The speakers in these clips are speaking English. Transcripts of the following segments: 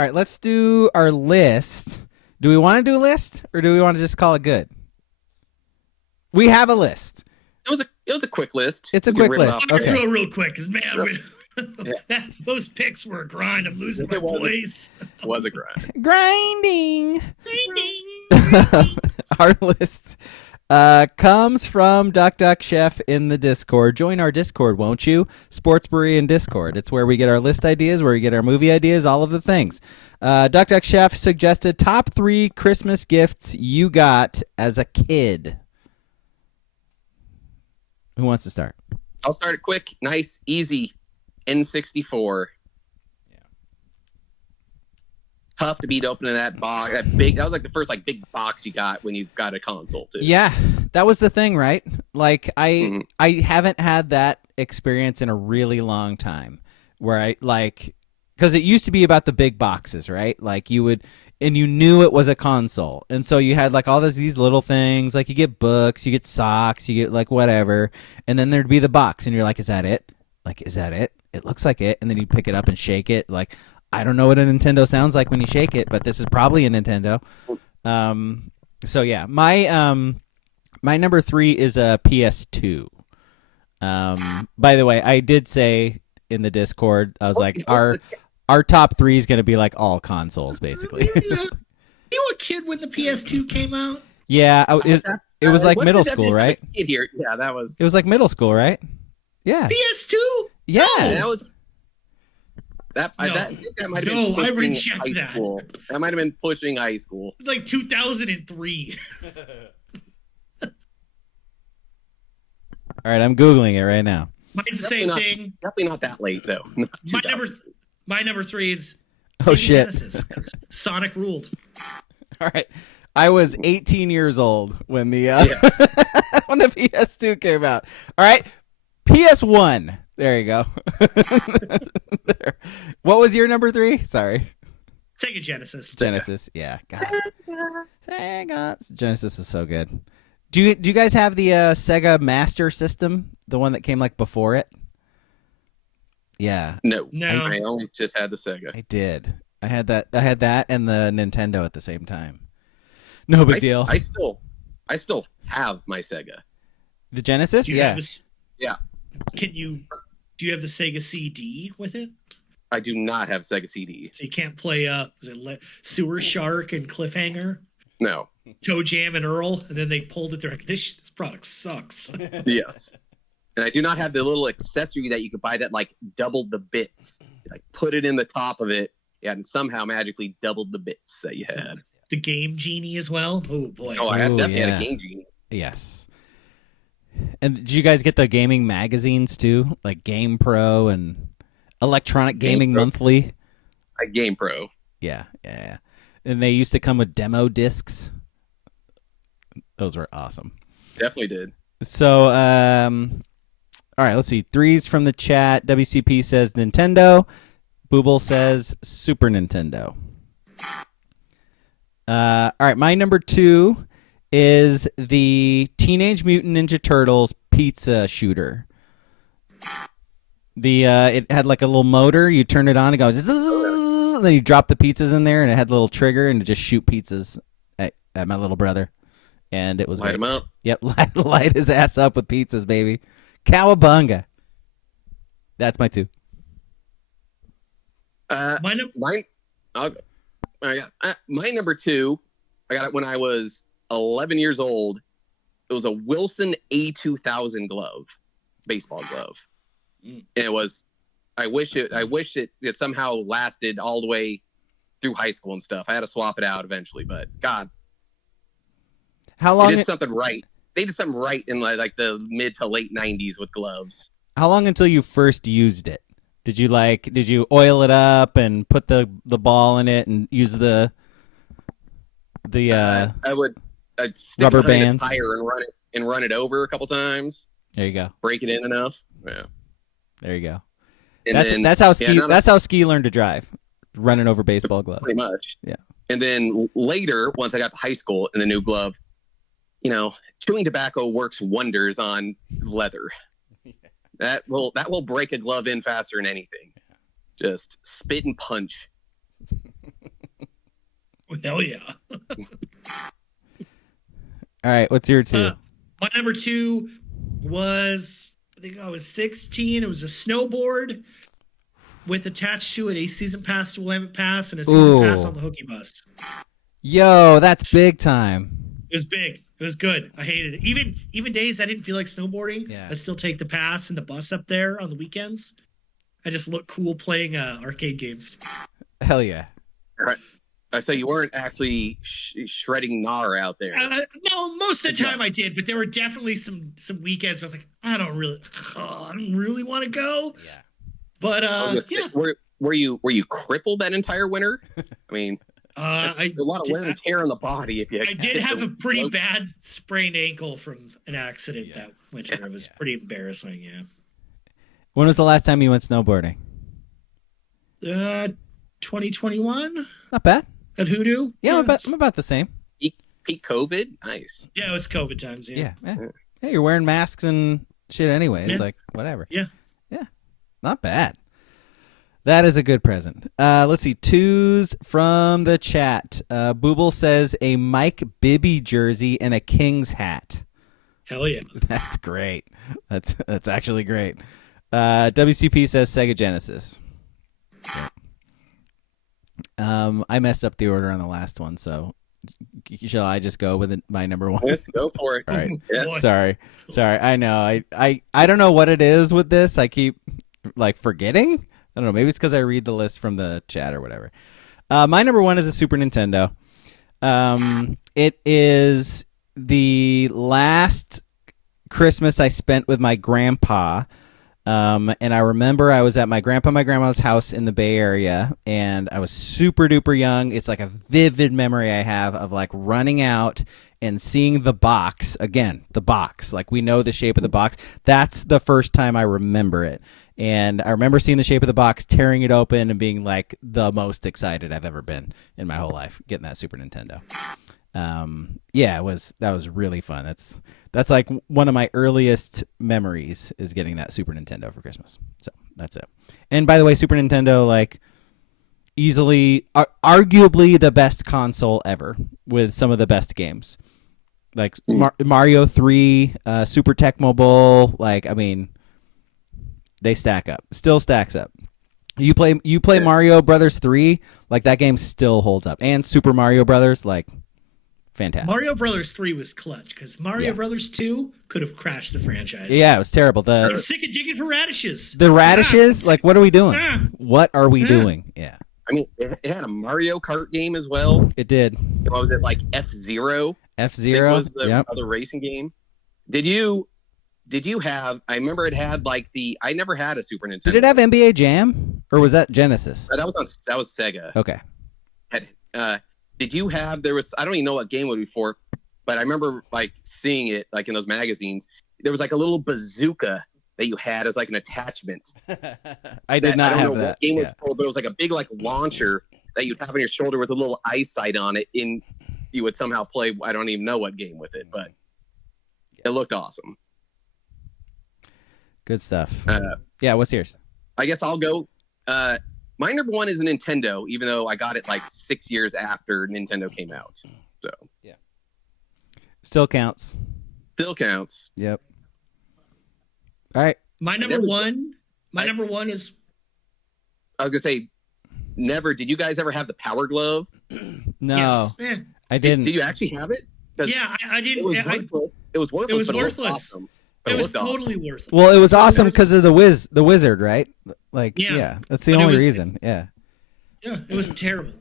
All right, let's do our list. Do we want to do a list, or do we want to just call it good? We have a list. It was a quick list. It's a quick list. Okay. Real quick, because man, those picks were a grind. I'm losing my voice. It was a grind. Grinding. Our list comes from Duck Duck Chef in the Discord. Join our Discord, won't you? Sports Brewery and Discord. It's where we get our list ideas, where we get our movie ideas, all of the things. Duck Duck Chef suggested top 3 Christmas gifts you got as a kid. Who wants to start? I'll start it quick, nice, easy. N64. Yeah. Tough to beat opening that box. That was like the first big box you got when you got a console too. Yeah, that was the thing, right? Like I haven't had that experience in a really long time, where because it used to be about the big boxes, right? Like you knew it was a console, and so you had all these little things, like you get books, you get socks, you get whatever, and then there'd be the box, and you're like, is that it? Is that it? It looks like it, and then you pick it up and shake it. I don't know what a Nintendo sounds like when you shake it, but this is probably a Nintendo. So yeah, my number 3 is a PS2. By the way, I did say in the Discord, I was like, our top 3 is going to be all consoles, basically. You were a kid when the PS2 came out? Yeah, it was like middle school, right? Here, yeah, that was. It was like middle school, right? Yeah. PS2? Yeah. No. That was. That might have been. I reject that. School. That might have been pushing high school. 2003. All right, I'm Googling it right now. Mine's the same thing. Definitely not that late, though. My number 3 is Oh, shit. Genesis, Sonic ruled. All right. I was 18 years old when the when the PS2 came out. All right. PS1. There you go. There. What was your number 3? Sorry. Sega Genesis. Genesis. Yeah. God. Sega. Genesis was so good. Do you guys have the Sega Master System? The one that came before it? Yeah. No. I only just had the Sega. I did. I had that and the Nintendo at the same time. No big deal. I still have my Sega. The Genesis? Yeah. Yeah. Do you have the Sega CD with it? I do not have Sega CD. So you can't play Sewer Shark and Cliffhanger? No. Toe Jam and Earl, and then they pulled it. They're like, this product sucks. Yes. And I do not have the little accessory that you could buy that doubled the bits. Put it in the top of it, and somehow magically doubled the bits that you had. The Game Genie as well? Oh, boy. Oh, I definitely had a Game Genie. Yes. And did you guys get the gaming magazines too? Like Game Pro and Electronic Gaming Monthly? Game Pro. Yeah. And they used to come with demo discs. Those were awesome. Definitely did. So, all right, let's see. 3s from the chat. WCP says Nintendo. Booble says Super Nintendo. All right, my number 2 is the Teenage Mutant Ninja Turtles pizza shooter. It had a little motor. You turn it on, it goes zzz, and then you drop the pizzas in there, and it had a little trigger, and it just shoot pizzas at my little brother. And it was light him up. Yep, light his ass up with pizzas, baby. Cowabunga. That's my 2. My number 2, I got it when I was 11 years old. It was a Wilson A2000 glove, baseball glove. And it was, I wish it somehow lasted all the way through high school and stuff. I had to swap it out eventually, but God. How long? They did something right. They did something right in the mid to late 90s with gloves. How long until you first used it? Did you oil it up and put the ball in it and use the I'd stick rubber it behind bands a tire and run it over a couple times. There you go. Break it in enough. Yeah. There you go. And that's how ski learned to drive, running over baseball gloves. Pretty much. Yeah. And then later, once I got to high school and the new glove, chewing tobacco works wonders on leather. That will break a glove in faster than anything. Just spit and punch. Hell yeah. All right, what's your two? My number two was, I think I was 16. It was a snowboard with attached to it a season pass to Willamette Pass and a season pass on the Hookie Bus. Yo, that's big time. It was big. It was good. I hated it. Even days I didn't feel like snowboarding, I'd still take the pass and the bus up there on the weekends. I just look cool playing arcade games. Hell yeah. All right. So you weren't actually shredding gnar out there. No, most of the time I did, but there were definitely some weekends where I was like, I don't really want to go. Yeah. But say, were you crippled that entire winter? I mean, a lot of wear and tear on the body. I did have a pretty bad sprained ankle from an accident that winter. It was pretty embarrassing. Yeah. When was the last time you went snowboarding? 2021. Not bad. At Hoodoo? Yeah, I'm about the same. Peak COVID? Nice. Yeah, it was COVID times. Yeah. Hey, you're wearing masks and shit anyway. It's like, whatever. Yeah. Not bad. That is a good present. Let's see. Twos from the chat. Booble says a Mike Bibby jersey and a Kings hat. Hell yeah. That's great. That's actually great. WCP says Sega Genesis. Yeah. I messed up the order on the last one, so shall I just go with my number one? Let's go for it. All right. Yeah. Sorry. I know. I don't know what it is with this. I keep like forgetting. I don't know. Maybe it's because I read the list from the chat or whatever. My number one is a Super Nintendo. It is the last Christmas I spent with my grandpa. And I remember I was at my grandma's house in the Bay Area, and I was super duper young. It's like a vivid memory I have of like running out and seeing the box again, like we know the shape of the box. That's the first time I remember it. And I remember seeing the shape of the box, tearing it open and being like the most excited I've ever been in my whole life getting that Super Nintendo. That was really fun. That's like one of my earliest memories is getting that Super Nintendo for Christmas. So that's it. And by the way, Super Nintendo, like easily, arguably the best console ever with some of the best games. Like Mario 3, Super Tecmo Bowl. Like, I mean, they stack up. Still stacks up. You play Mario Brothers 3, like that game still holds up. And Super Mario Brothers, like, fantastic. Mario Brothers 3 was clutch because Mario Brothers 2 could have crashed the franchise. Yeah, it was terrible. I'm sick of digging for radishes. The radishes, like, what are we doing? What are we doing? Yeah. I mean, it had a Mario Kart game as well. It did. What was it, like F-Zero? F-Zero was the other racing game. Did you have? I remember it had like I never had a Super Nintendo. Did it have NBA Jam or was that Genesis? That was Sega. Okay. Did you have? There was. I don't even know what game it would be for, but I remember like seeing it like in those magazines. There was like a little bazooka that you had as like an attachment. I did not have that. What game was called, but it was like a big like launcher that you'd have on your shoulder with a little eyesight on it. You would somehow play. I don't even know what game with it, but it looked awesome. Good stuff. What's yours? I guess I'll go. My number one is a Nintendo, even though I got it like 6 years after Nintendo came out. So yeah, still counts. Still counts. Yep. All right. My number one is. I was gonna say, never. Did you guys ever have the Power Glove? No, yes. I didn't. Did you actually have it? Yeah, I didn't. It was worthless. It was but worthless. It was totally worthless. Well, it was awesome because of the wizard, right? Like, that's the only reason. Yeah. Yeah, it was terrible.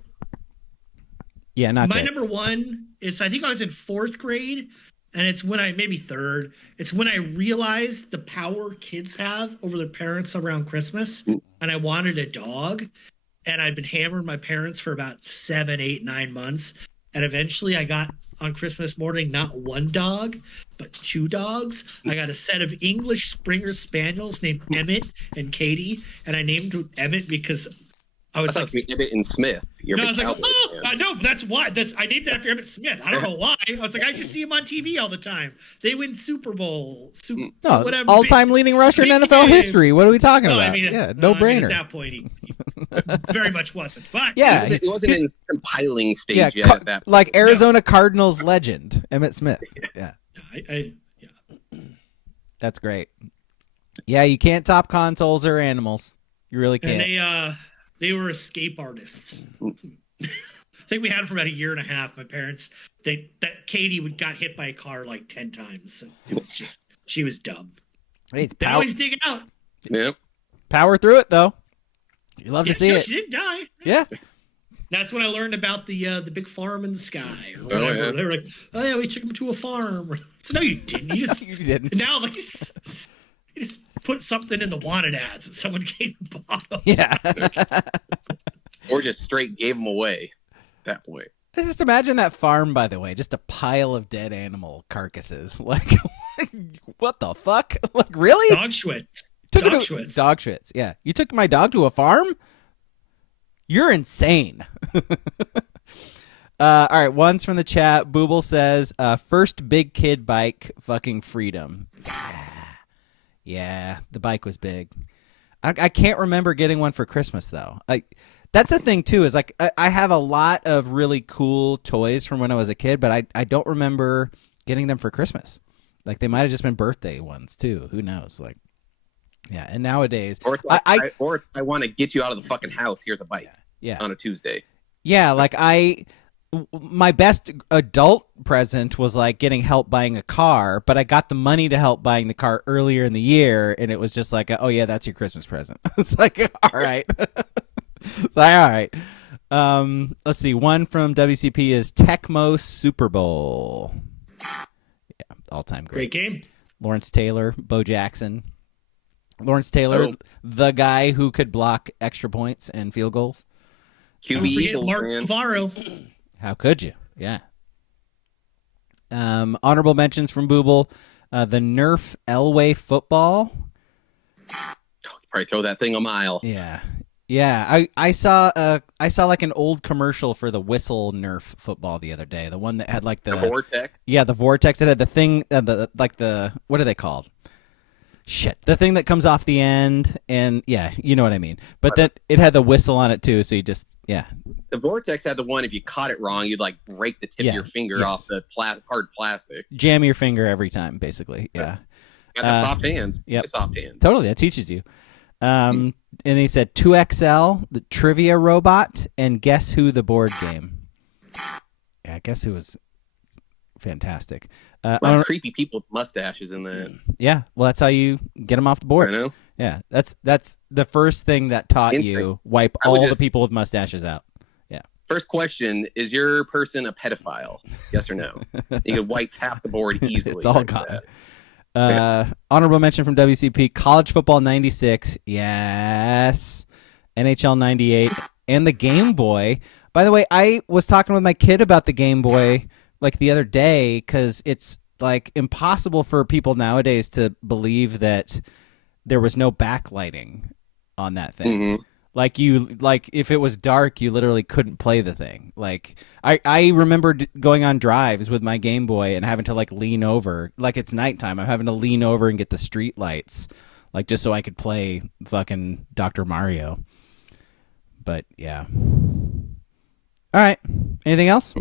Yeah, not My good. number one is, I think I was in 4th grade, and it's when maybe 3rd. It's when I realized the power kids have over their parents around Christmas, and I wanted a dog, and I'd been hammering my parents for about 7, 8, 9 months, and eventually I got on Christmas morning not one dog, but 2 dogs. I got a set of English Springer Spaniels named Emmett and Katie, and I named Emmett because I was like Emmett and Smith. I was like, no, that's why. I named it after Emmett Smith. I don't know why. I was like, I just see him on TV all the time. They win Super Bowl, whatever. All-time leading rusher in NFL history. What are we talking about? I mean, no brainer. At that point, very much wasn't. But Yeah, It wasn't in compiling stage yeah, yet at that point. like Arizona Cardinals legend Emmitt Smith. Yeah, yeah. that's great. Yeah, you can't top consoles or animals. You really can't. And they were escape artists. I think we had it for about a year and a half. My parents, that Katie got hit by a car like 10 times. And it was just, she was dumb. Hey, it's They always dig out. Yep. power through it though. You love to see it. She didn't die. Yeah. That's when I learned about the big farm in the sky or whatever. yeah. They were like, "Oh yeah, we took him to a farm." So no, you didn't. You just You didn't. And now like you just put something in the wanted ads and someone gave the bottle. Yeah. Or just straight gave them away at that point. Just imagine that farm, by the way, just a pile of dead animal carcasses. Like, what the fuck? Like, really? Dog Schwitz. Took Dog it to- Schwitz. Dog Schwitz. Yeah. You took my dog to a farm? You're insane. All right. One's from the chat. Booble says, first big kid bike, fucking freedom. Yeah. The bike was big. I can't remember getting one for Christmas, though. That's the thing, too, is like I have a lot of really cool toys from when I was a kid, but I don't remember getting them for Christmas. Like, they might have just been birthday ones, too. Who knows? Like, yeah. And nowadays, Or it's like, I want to get you out of the fucking house. Here's a bike. Yeah. On a Tuesday. Yeah, like my best adult present was like getting help buying a car, but I got the money to help buying the car earlier in the year, and it was just like, oh yeah, that's your Christmas present. It's like, all right. It's like, all right. Let's see. One from WCP is Tecmo Super Bowl. Yeah, all-time great. Great game. Lawrence Taylor, Bo Jackson. Lawrence Taylor, the guy who could block extra points and field goals. QB Don't forget Eagles, Mark man. Navarro. How could you? Yeah. Honorable mentions from Booble. The Nerf Elway football. Probably throw that thing a mile. Yeah. Yeah. I saw like an old commercial for the Whistle Nerf football the other day. The one that had like the Vortex. Yeah, the Vortex. It had the thing, what are they called? Shit. The thing that comes off the end, and yeah, you know what I mean. But then it had the whistle on it too, so you just, yeah. The Vortex had the one, if you caught it wrong, you'd like break the tip of your finger off the hard plastic. Jam your finger every time, basically. Yeah. Got the soft hands. Yep. Soft hands. Totally. That teaches you. And he said 2XL, the trivia robot, and Guess Who, the board game. Yeah, Guess Who was fantastic. A lot of creepy people with mustaches in that. Yeah, well, that's how you get them off the board. I know. Yeah, that's the first thing that taught you wipe all the people with mustaches out. Yeah. First question, is your person a pedophile? Yes or no? You could wipe half the board easily. It's all gone. Honorable mention from WCP, college football 96. Yes. NHL 98 and the Game Boy. By the way, I was talking with my kid about the Game Boy like the other day because it's like impossible for people nowadays to believe that there was no backlighting on that thing. Mm-hmm. Like if it was dark, you literally couldn't play the thing. Like I remember going on drives with my Game Boy and having to like lean over, like it's nighttime. I'm having to lean over and get the street lights, like just so I could play fucking Dr. Mario. But yeah. All right. Anything else?